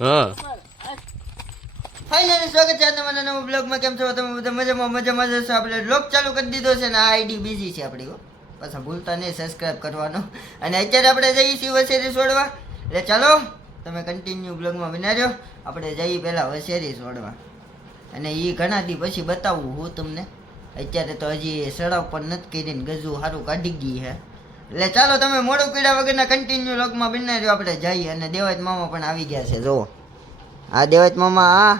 હા ફાઇનલી સ્વાગત છે તમારા નવા બ્લોગમાં. કેમ છો તમે બધા? મજામાં જશો. આપણે બ્લોગ ચાલુ કરી દીધો છે ને આ આઈડી બીજી છે આપણી. પાછા ભૂલતા નહીં સબસ્ક્રાઇબ કરવાનો. અને અત્યારે આપણે જઈએ છીએ વસેરી છોડવા. એટલે ચાલો તમે કન્ટિન્યુ બ્લોગમાં બનાવ્યો. આપણે જઈએ પહેલાં વસેરી છોડવા અને એ ઘણા દી પછી બતાવું હું તમને. અત્યારે તો હજી સડાવ પણ નથી કરીને ગજુ સારું કાઢી ગઈ છે. એટલે ચાલો તમે મોડું પીડા વગરના કન્ટિન્યુ બ્લોગમાં બનાવ્યો. આપણે જઈએ અને દેવાજ મામા પણ આવી ગયા છે. જુઓ આ દેવાજ મામા. આ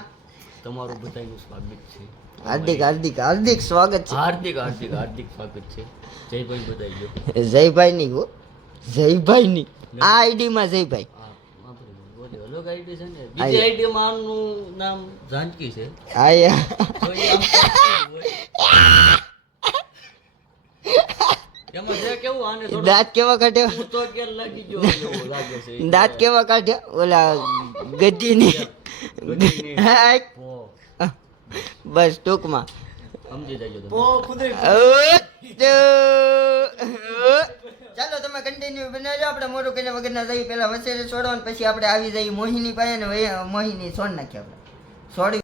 તમારું બધાનું સ્વાગત છે. હાર્દિક સ્વાગત છે. હાર્દિક સ્વાગત છે. જયભાઈ બધાઈ ગયો. જયભાઈ ની ગો જયભાઈ ની આ આઈડી માં જયભાઈ. અલગ આઈડી છે ને. બીજી આઈડી માં આનું નામ જાનકી છે. એમાં જે કેવું આને થોડું દાંત કેવા કાઢ્યા? હું તો કે લાગી ગયો એવું લાગે છે. દાંત કેવા કાઢ્યા? ઓલા ગદ્દીની. બસ ટૂંકમાં સમજી જાજો તમે. ચાલો તમે કન્ટિન્યુ બનાવજો. આપણે મોટું કરીને વગરના જઈએ પેલા વસેરી છોડવાનું, પછી આપણે આવી જઈએ મોહિની પાસે ને મોહિની છોડ નાખીએ. આપણે છોડી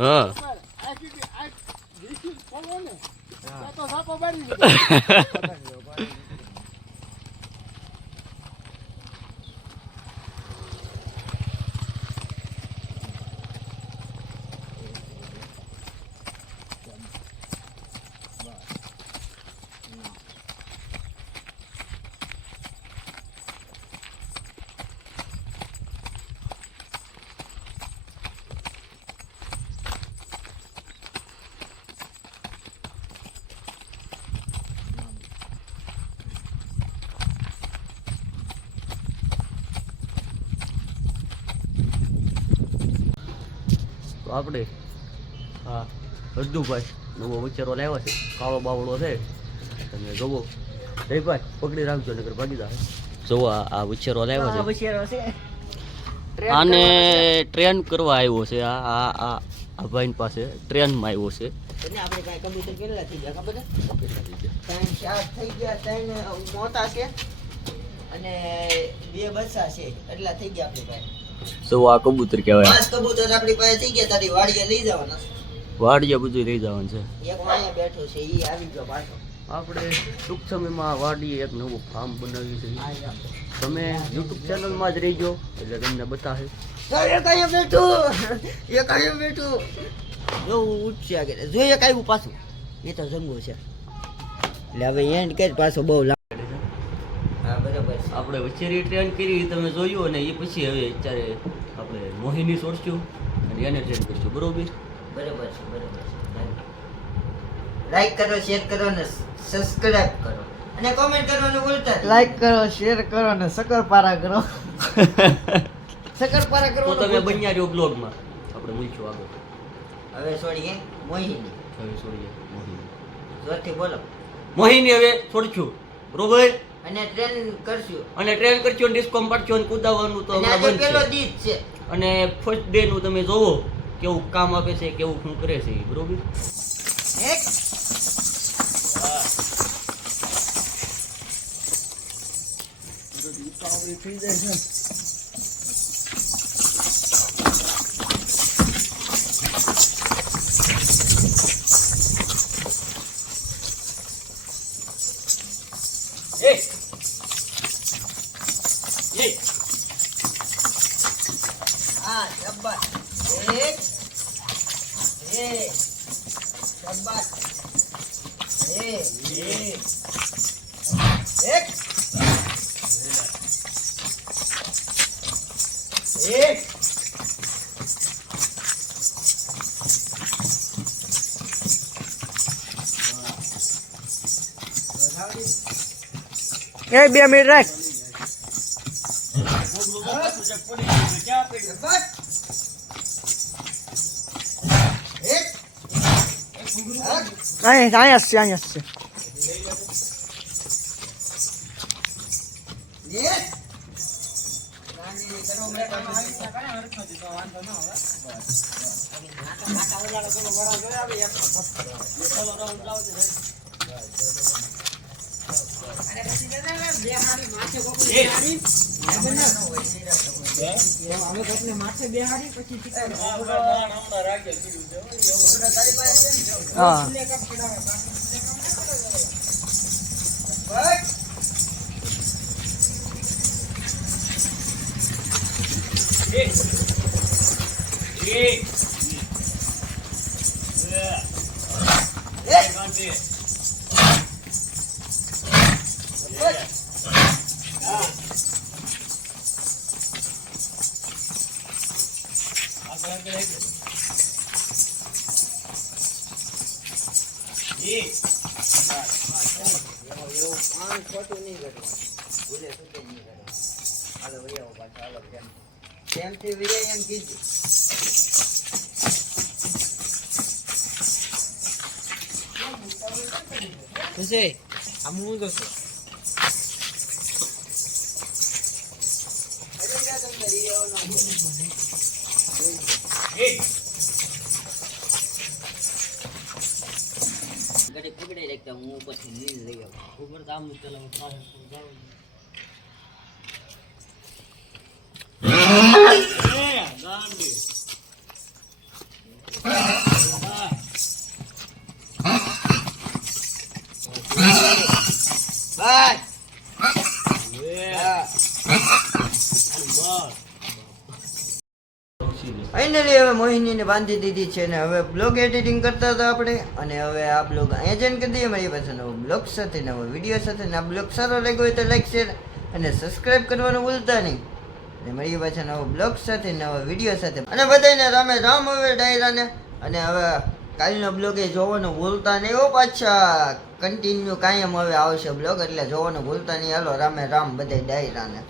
હા તો આપણે હા હરદુભાઈ નવો વિચારો લાવ્યા છે. કાળો બાવળો છે તમે જોવો. જયભાઈ પકડી રાખજો નગર ભાગી જાય. જોવો આ વિચારો લાવ્યા છે. આને ટ્રેન કરવા આવ્યો છે. આ ભાઈ પાસે ટ્રેનમાં આવ્યો છે. આપણે કાંઈ કબૂતર કેટલા થઈ ગયા ખબર છે? 3-4 થઈ ગયા. 3 મોટા છે અને 2 બચ્ચા છે. એટલા થઈ ગયા આપણી પાસે. તો આ કબૂતર કહેવાય. 5 કબૂતર આપણી પાસે થઈ ગયા. તારી વાડીએ લઈ જવાના. વાડીએ બધું લઈ જવાનું છે. એક અહીંયા બેઠો છે ઈ આવી ગયો પાછો. આપણે ટૂંક સમયમાં વાડીએ એક નવું ફાર્મ બનાવ્યું છે. તમે યુટ્યુબ ચેનલમાં જ રહીજો એટલે તમને બતાવે. એક અહીંયા બેઠું જો ઉઠશે આગળ. જો એક આવ્યું પાછું. એ તો જંગો છે. એટલે હવે એન્ડ કરી પાછો બહુ હા બરાબર છે. આપણે વચ્ચેની ટ્રેન કરી તમે જોયું અને એ પછી હવે અત્યારે આપણે મોહિની છોડશું અને એને ટ્રેન કરશું. બરોબર બરાબર છે. બરાબર છે. લાઈક કરો, શેર કરો અને સબસ્ક્રાઇબ કરો અને કોમેન્ટ કરવાનું ભૂલતા નહીં. લાઈક કરો, શેર કરો અને શક્કરપારા કરો. શકરપારા તો કરવાનો તમે બન્યા રહ્યો બ્લોગમાં. આપણે મૂકશું આગળ. હવે છોડીએ મોહિની. હવે છોડીએ મોહિની. જોરથી બોલો. મોહિની હવે છોડશું બરોબર. અને ટ્રેન કરશું. અને ટ્રેન કરજો ને ડિસ્કો પાડજો ને કૂદાવાનું તો અને હમણાં આજે બંધ પેલો છે. દીજ છે. અને ફર્સ્ટ ડે નું તમે જોવો કેવું કામ આપે છે, કેવું શું કરે છે ઈ, બરોબર. એક હા શાબાશ. એક બે શાબાશ. બે એક એક એ 2 મિનિટ રાખ. અહીંયા જ છે, અહીંયા જ છે. હા ખોટું નહીં કરવાનું. ભૂલે ચૂકે નહીં કરવાનું. હાલો વહી આવો પાછા. હાલો પ્રેમથી વિજય એમ કીધું. ખુશી આમ હું જોશું. ઘડીક પકડી રાખતા હું ઉપરથી નીંદ લઈ આવું. ઉપર તો આમ જ ચલાવો. બસ. ફાઇનલી હવે મોહિનીને બાંધી દીધી છે ને હવે બ્લોગ એડિટિંગ કરતા હતા આપણે. અને હવે આ બ્લોગ અહીંયા જઈને કરી દઈએ. મારી પાસે નવો બ્લોગ સાથે નવો વિડીયો સાથે. ને આ બ્લોગ સારો લાગ્યો હોય તો લાઈક શેર અને સબસ્ક્રાઈબ કરવાનું ભૂલતા નહીં. અને મારી પાસે નવો બ્લોગ સાથે નવા વિડીયો સાથે. અને બધાને રામે રામ હવે ડાયરાને. અને હવે કાલનો બ્લોગ એ જોવાનું ભૂલતા નહીં હો. પાછા કન્ટિન્યુ કાયમ હવે આવશે બ્લોગ, એટલે જોવાનું ભૂલતા નહીં. હાલો રામે રામ બધા ડાયરાને.